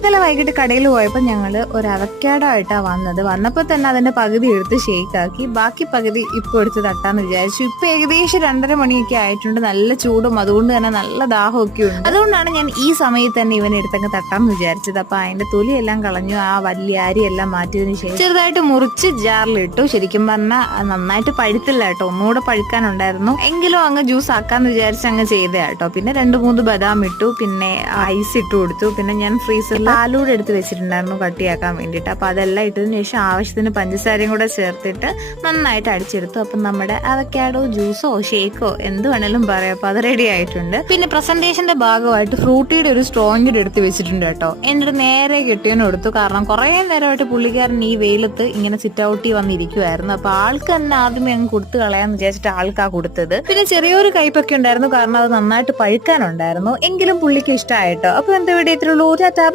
ഇന്നലെ വൈകിട്ട് കടയിൽ പോയപ്പോൾ ഞങ്ങള് ഒരു അവക്കാഡോ ആയിട്ടാണ് വന്നപ്പോൾ തന്നെ അതിന്റെ പകുതി എടുത്ത് ഷേക്ക് ആക്കി, ബാക്കി പകുതി ഇപ്പൊ എടുത്ത് തട്ടാന്ന് വിചാരിച്ചു. ഇപ്പൊ ഏകദേശം 2:30 മണിയൊക്കെ ആയിട്ടുണ്ട്. നല്ല ചൂടും അതുകൊണ്ട് തന്നെ നല്ല ദാഹമൊക്കെ ഉണ്ട്. അതുകൊണ്ടാണ് ഞാൻ ഈ സമയത്ത് തന്നെ ഇവനെ എടുത്തങ്ങ് തട്ടാന്ന് വിചാരിച്ചത്. അപ്പൊ അതിന്റെ തൊലിയെല്ലാം കളഞ്ഞു, ആ വലിയ അരിയെല്ലാം മാറ്റിയതിനു ശേഷം ചെറുതായിട്ട് മുറിച്ച് ജാറിലിട്ടു. ശരിക്കും പറഞ്ഞാൽ നന്നായിട്ട് പഴുത്തില്ല കേട്ടോ, ഒന്നുകൂടെ പഴുക്കാനുണ്ടായിരുന്നു. എങ്കിലും അങ്ങ് ജ്യൂസ് ആക്കാന്ന് വിചാരിച്ച് അങ്ങ് ചെയ്ത കേട്ടോ. പിന്നെ 2-3 ബദാം ഇട്ടു, പിന്നെ ഐസ് ഇട്ട് കൊടുത്തു. പിന്നെ ഞാൻ ഫ്രീസറിൽ പാലൂടെ എടുത്ത് വെച്ചിട്ടുണ്ടായിരുന്നു കട്ടിയാക്കാൻ വേണ്ടിയിട്ട്. അപ്പൊ അതെല്ലാം ഇട്ടതിന് ശേഷം ആവശ്യത്തിന് പഞ്ചസാരയും കൂടെ ചേർത്തിട്ട് നന്നായിട്ട് അടിച്ചെടുത്തു. അപ്പൊ നമ്മുടെ അവക്കാഡോ ജ്യൂസോ ഷേക്കോ എന്ത് വേണേലും പറയാം. അപ്പൊ അത് റെഡി ആയിട്ടുണ്ട്. പിന്നെ പ്രസന്റേഷന്റെ ഭാഗമായിട്ട് ഫ്രൂട്ടിയുടെ ഒരു സ്ട്രോങ് കൂടെ എടുത്ത് വെച്ചിട്ടുണ്ട് കേട്ടോ. എന്നിട്ട് നേരെ കെട്ടിയവന് കൊടുത്തു. കാരണം കുറെ നേരമായിട്ട് പുള്ളിക്കാരൻ ഈ വെയിലത്ത് ഇങ്ങനെ സിറ്റ് ഔട്ടിൽ വന്നിരിക്കുവായിരുന്നു. അപ്പൊ ആൾക്ക് തന്നെ ആദ്യമേ അങ്ങ് കൊടുത്തു കളയാന്ന് വിചാരിച്ചിട്ട് ആൾക്കാ കൊടുത്തത്. പിന്നെ ചെറിയൊരു കയ്പൊക്കെ ഉണ്ടായിരുന്നു, കാരണം അത് നന്നായിട്ട് പഴുക്കാനുണ്ടായിരുന്നു. എങ്കിലും പുള്ളിക്ക് ഇഷ്ടമായിട്ടോ. അപ്പൊ എന്താ ഇവിടെ ഇത്രയുള്ളൂ. ടാറ്റാ.